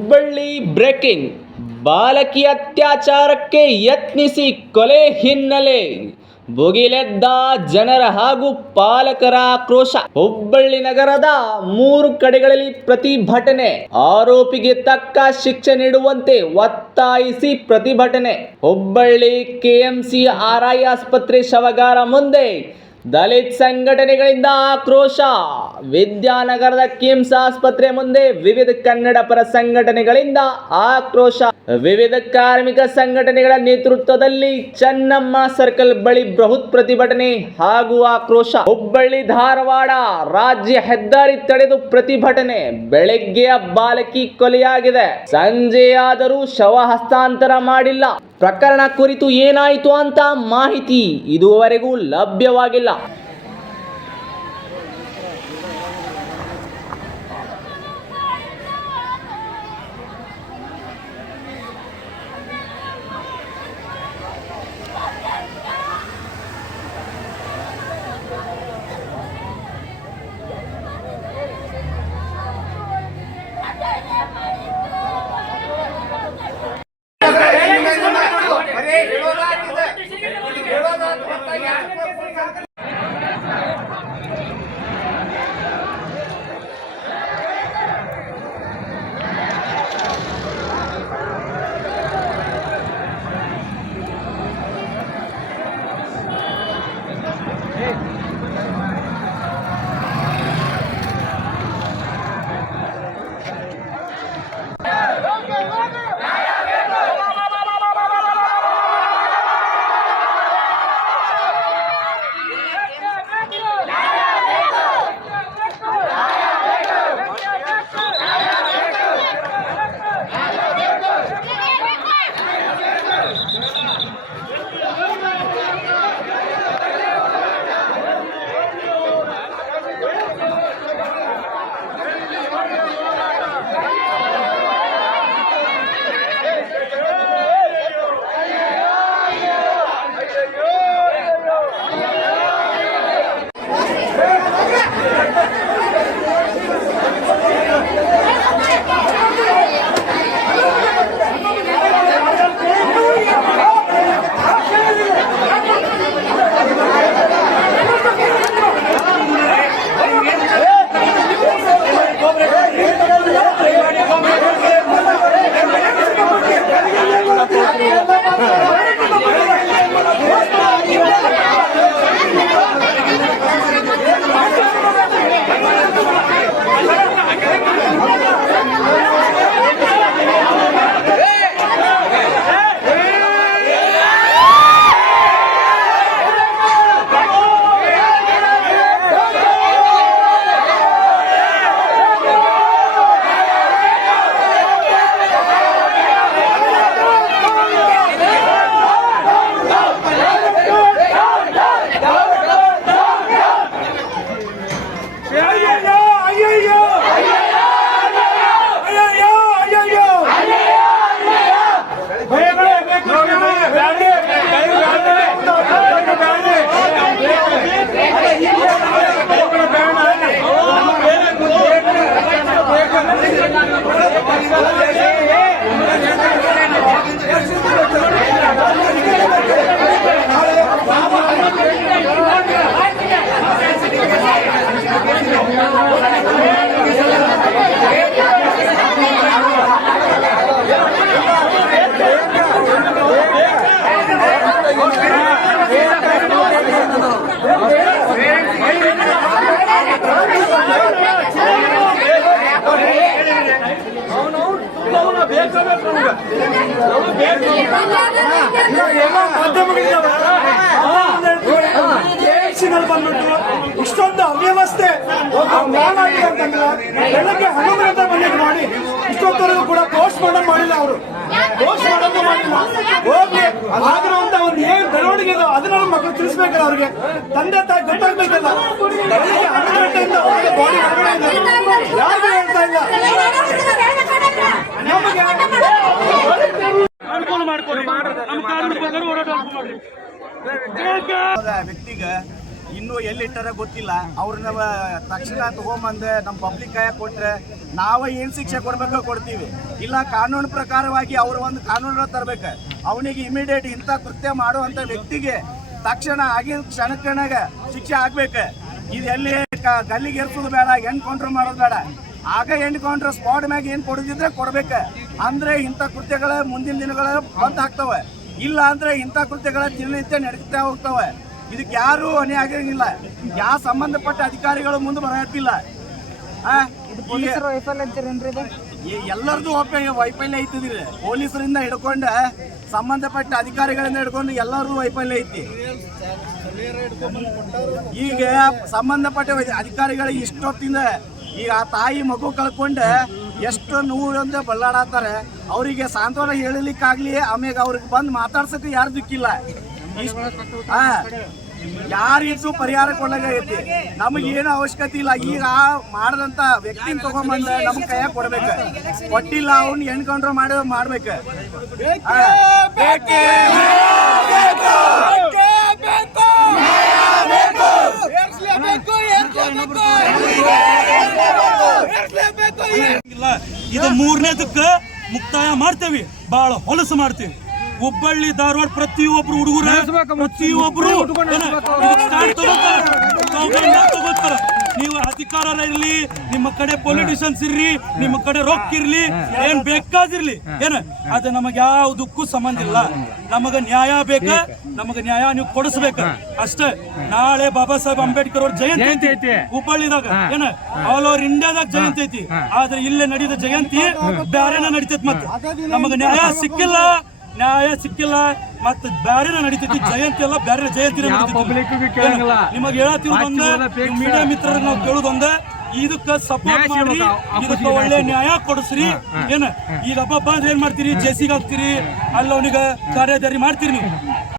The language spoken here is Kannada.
ಹುಬ್ಬಳ್ಳಿ ಬ್ರೇಕಿಂಗ್, ಬಾಲಕಿ ಅತ್ಯಾಚಾರಕ್ಕೆ ಯತ್ನಿಸಿ ಕೊಲೆ ಹಿನ್ನೆಲೆ ಬುಗಿಲೆದ್ದ ಜನರ ಹಾಗೂ ಪಾಲಕರ ಆಕ್ರೋಶ. ಹುಬ್ಬಳ್ಳಿ ನಗರದ ಮೂರು ಕಡೆಗಳಲ್ಲಿ ಪ್ರತಿಭಟನೆ. ಆರೋಪಿಗೆ ತಕ್ಕ ಶಿಕ್ಷೆ ನೀಡುವಂತೆ ಒತ್ತಾಯಿಸಿ ಪ್ರತಿಭಟನೆ. ಹುಬ್ಬಳ್ಳಿ ಕೆಎಂಸಿ ಆರ್ಐ ಆಸ್ಪತ್ರೆ ಶವಗಾರ ಮುಂದೆ ದಲಿತ್ ಸಂಘಟನೆಗಳಿಂದ ಆಕ್ರೋಶ. ವಿದ್ಯಾನಗರದ ಕಿಮ್ಸ್ ಆಸ್ಪತ್ರೆ ಮುಂದೆ ವಿವಿಧ ಕನ್ನಡ ಪರ ಸಂಘಟನೆಗಳಿಂದ ಆಕ್ರೋಶ. ವಿವಿಧ ಕಾರ್ಮಿಕ ಸಂಘಟನೆಗಳ ನೇತೃತ್ವದಲ್ಲಿ ಚೆನ್ನಮ್ಮ ಸರ್ಕಲ್ ಬಳಿ ಬೃಹತ್ ಪ್ರತಿಭಟನೆ ಹಾಗೂ ಆಕ್ರೋಶ. ಹುಬ್ಬಳ್ಳಿ, ಧಾರವಾಡ ರಾಜ್ಯ ಹೆದ್ದಾರಿ ತಡೆದು ಪ್ರತಿಭಟನೆ ಬೆಳಗ್ಗೆಯ ಬಾಲಕಿ ಕೊಲೆಯಾಗಿದೆ. ಸಂಜೆಯಾದರೂ ಶವ ಹಸ್ತಾಂತರ ಮಾಡಿಲ್ಲ. ಪ್ರಕರಣ ಕುರಿತು ಏನಾಯಿತು ಅಂತ ಮಾಹಿತಿ ಇದುವರೆಗೂ ಲಭ್ಯವಾಗಿಲ್ಲ. ಏನೋ ಮಾಧ್ಯಮಗಳಿದಾವ. ಬಂದ್ಬಿಟ್ಟು ಇಷ್ಟೊಂದು ಅವ್ಯವಸ್ಥೆ ಅಂತಂದ್ರೆ ಬೆಳಗ್ಗೆ ಹನ್ನೊಂದು ಗಂಟೆ ಬಂದಿದ್ದು ಮಾಡಿ ಇಷ್ಟೊತ್ತವರೆಗೂ ಕೂಡ ಪೋಸ್ಟ್ ಮಾರ್ಟಮ್ ಮಾಡಿಲ್ಲ ಅವರು ಪೋಸ್ಟ್ ಮಾರ್ಟಮ್ ಮಾಡಿಲ್ಲ ಹೋಗ್ಲಿ ಆಗಿರುವಂತ ಒಂದು ಏನ್ ಬೆಳವಣಿಗೆ ಅದನ್ನ ಮಕ್ಕಳು ತಿಳಿಸ್ಬೇಕಲ್ಲ ಅವ್ರಿಗೆ ತಂದೆ ತಾಯಿ ಗೊತ್ತಾಗ್ಬೇಕಲ್ಲ ಬೆಳಗ್ಗೆ ಹನ್ನೊಂದು ಗಂಟೆಯಿಂದ ಹೊರಗಡೆ ಬಾಡಿ ಹೊರಗಡೆ ಇಲ್ಲ ಯಾರಿಗೂ ಹೇಳ್ತಾ ಇಲ್ಲ ನಮಗೆ ಅನುಕೂಲ ಮಾಡ್ಕೊಡಿ ನಮ್ಮ ಕಾರ್ಮಿಕರು ಹೋರಾಟ ಅನುಕೂಲ ಮಾಡಿ ವ್ಯಕ್ತಿಗೆ ಇನ್ನೂ ಎಲ್ಲಿಟ್ಟಾರ ಗೊತ್ತಿಲ್ಲ. ಅವ್ರನ್ನ ತಕ್ಷಣ ತಗೊಂಬಂದು ನಮ್ಮ ಪಬ್ಲಿಕ್ ಕೈ ಕೊಟ್ರೆ ನಾವು ಏನು ಶಿಕ್ಷೆ ಕೊಡ್ಬೇಕೋ ಕೊಡ್ತೀವಿ. ಇಲ್ಲ, ಕಾನೂನು ಪ್ರಕಾರವಾಗಿ ಅವ್ರು ಒಂದು ಕಾನೂನು ತರಬೇಕು. ಅವನಿಗೆ ಇಮಿಡಿಯೇಟ್ ಇಂಥ ಕೃತ್ಯ ಮಾಡುವಂಥ ವ್ಯಕ್ತಿಗೆ ತಕ್ಷಣ ಆಗಿನ ಕ್ಷಣಕ್ಕನಾಗ ಶಿಕ್ಷೆ ಆಗ್ಬೇಕು. ಇದು ಎಲ್ಲಿ ಗಲ್ಲಿಗೆ ಏರ್ಸೋದು ಬೇಡ, ಎನ್ಕೌಂಟ್ರ್ ಮಾಡೋದು ಬೇಡ. ಆಗ ಎನ್ಕೌಂಟ್ರ್ ಸ್ಪಾಟ್ ಮ್ಯಾಗ ಏನು ಕೊಡದಿದ್ರೆ ಕೊಡ್ಬೇಕು. ಅಂದ್ರೆ ಇಂಥ ಕೃತ್ಯಗಳ ಮುಂದಿನ ದಿನಗಳ ಬಂದ್ ಆಗ್ತವೆ. ಇಲ್ಲ ಅಂದ್ರೆ ಇಂಥ ಕೃತ್ಯಗಳ ದಿನನಿತ್ಯ ನಡೀತಾ ಹೋಗ್ತವೆ. ಇದಕ್ಕೆ ಯಾರು ಹೊಣೆ ಆಗಿರಂಗಿಲ್ಲ. ಯಾವ ಸಂಬಂಧಪಟ್ಟ ಅಧಿಕಾರಿಗಳು ಮುಂದೆ ಬರತ್ತಿಲ್ಲ ಎಲ್ಲರದು ವೈಫಲ್ಯ ವೈಫಲ್ಯ ಐತಿದ್ರಿ. ಪೊಲೀಸರಿಂದ ಹಿಡ್ಕೊಂಡ ಸಂಬಂಧಪಟ್ಟ ಅಧಿಕಾರಿಗಳಿಂದ ಹಿಡ್ಕೊಂಡು ಎಲ್ಲರದು ವೈಫಲ್ಯ ಐತಿ. ಈಗ ಸಂಬಂಧಪಟ್ಟ ಅಧಿಕಾರಿಗಳು ಅಧಿಕಾರಿಗಳಿಗೆ ಇಷ್ಟೊತ್ತಿಂದ ಈಗ ಆ ತಾಯಿ ಮಗು ಕಳ್ಕೊಂಡ ಎಷ್ಟು ನೂರಂದ ಬಳ್ಳಾಡತ್ತಾರೆ ಅವರಿಗೆ ಸಾಂತ್ವನ ಹೇಳಲಿಕ್ಕಾಗ್ಲಿ ಆಮೇಲೆ ಅವ್ರಿಗೆ ಬಂದು ಮಾತಾಡ್ಸಕ್ಕೆ ಯಾರು ದಿಕ್ಕಿಲ್ಲ. ಹಾ ಯಾರಿಗೂ ಪರಿಹಾರ ಕೊಡ್ಲಾಗೈತಿ ನಮಗೆ ಏನು ಅವಶ್ಯಕತೆ ಇಲ್ಲ. ಈಗ ಆ ಮಾಡದಂತ ವ್ಯಕ್ತಿನ ತಗೊಂಬಂದ ನಮ್ಗೆ ಕೈಯಾಗ ಕೊಡ್ಬೇಕು. ಕೊಟ್ಟಿಲ್ಲ ಅವ್ನ ಎನ್ಕೌಂಟ್ರ್ ಮಾಡಿ ಮಾಡ್ಬೇಕು. ಇದು ಮೂರನೇದಕ್ಕ ಮುಕ್ತಾಯ ಮಾಡ್ತೇವಿ. ಬಹಳ ಹೊಲಸು ಮಾಡ್ತೇವಿ. ಹುಬ್ಬಳ್ಳಿ ಧಾರವಾಡ ಪ್ರತಿಯೊಬ್ರು ಹುಡುಗರ ಪ್ರತಿಯೊಬ್ರು ತಗೋತಾರ. ನೀವು ಅಧಿಕಾರ ಇರ್ಲಿ ನಿಮ್ಮ ಕಡೆ ಪೊಲಿಟಿಷಿಯನ್ಸ್ ಇರ್ಲಿ ನಿಮ್ಮ ಕಡೆ ರೊಕ್ಕ ಇರ್ಲಿ ಏನ್ ಬೇಕಾದಿರ್ಲಿ ಏನ? ಅದು ನಮಗ ಯಾವುದಕ್ಕೂ ಸಂಬಂಧ ಇಲ್ಲ. ನಮಗ ನ್ಯಾಯ ಬೇಕ ನಮಗ ನ್ಯಾಯ ನೀವು ಕೊಡಿಸ್ಬೇಕ. ಅಷ್ಟೇ. ನಾಳೆ ಬಾಬಾ ಸಾಹೇಬ್ ಅಂಬೇಡ್ಕರ್ ಅವ್ರ ಜಯಂತಿ ಐತಿ. ಹುಬ್ಬಳ್ಳಿದಾಗ ಏನ? ಆಲ್ ಓವರ್ ಇಂಡಿಯಾದಾಗ ಜಯಂತಿ ಐತಿ. ಆದ್ರೆ ಇಲ್ಲೇ ನಡೆದ ಜಯಂತಿ ಬ್ಯಾರೇನ ನಡಿತೈತಿ ಮತ್ತೆ. ನಮಗ ನ್ಯಾಯ ಸಿಕ್ಕಿಲ್ಲ. ನ್ಯಾಯ ಸಿಕ್ಕಿಲ್ಲ ಮತ್ತೆ ಬ್ಯಾರೆನ ನಡೀತೈತಿ? ಜಯಂತಿ ಎಲ್ಲ ಬ್ಯಾರೆ ಜಯಂತಿ ನಿಮಗೆ ಹೇಳತ್ತಿರೋದೊಂದ ಮೀಡಿಯಾ ಮಿತ್ರರ ನಾವು ಕೇಳುದೊಂದ ಇದಕ್ಕ ಸಪೋರ್ಟ್ ಮಾಡ್ರಿ ಇದಕ್ಕ ಒಳ್ಳೆ ನ್ಯಾಯ ಕೊಡಿಸ್ರಿ. ಏನ ಈಗ ಅಪ್ಪ ಬಂದ್ ಏನ್ ಮಾಡ್ತೀರಿ? ಜೆಸಿಗೆ ಹಾಕ್ತೀರಿ ಅಲ್ಲಿ ಅವನಿಗೆ ಕಾರ್ಯದಾರಿ ಮಾಡ್ತೀರಿ ನೀವು.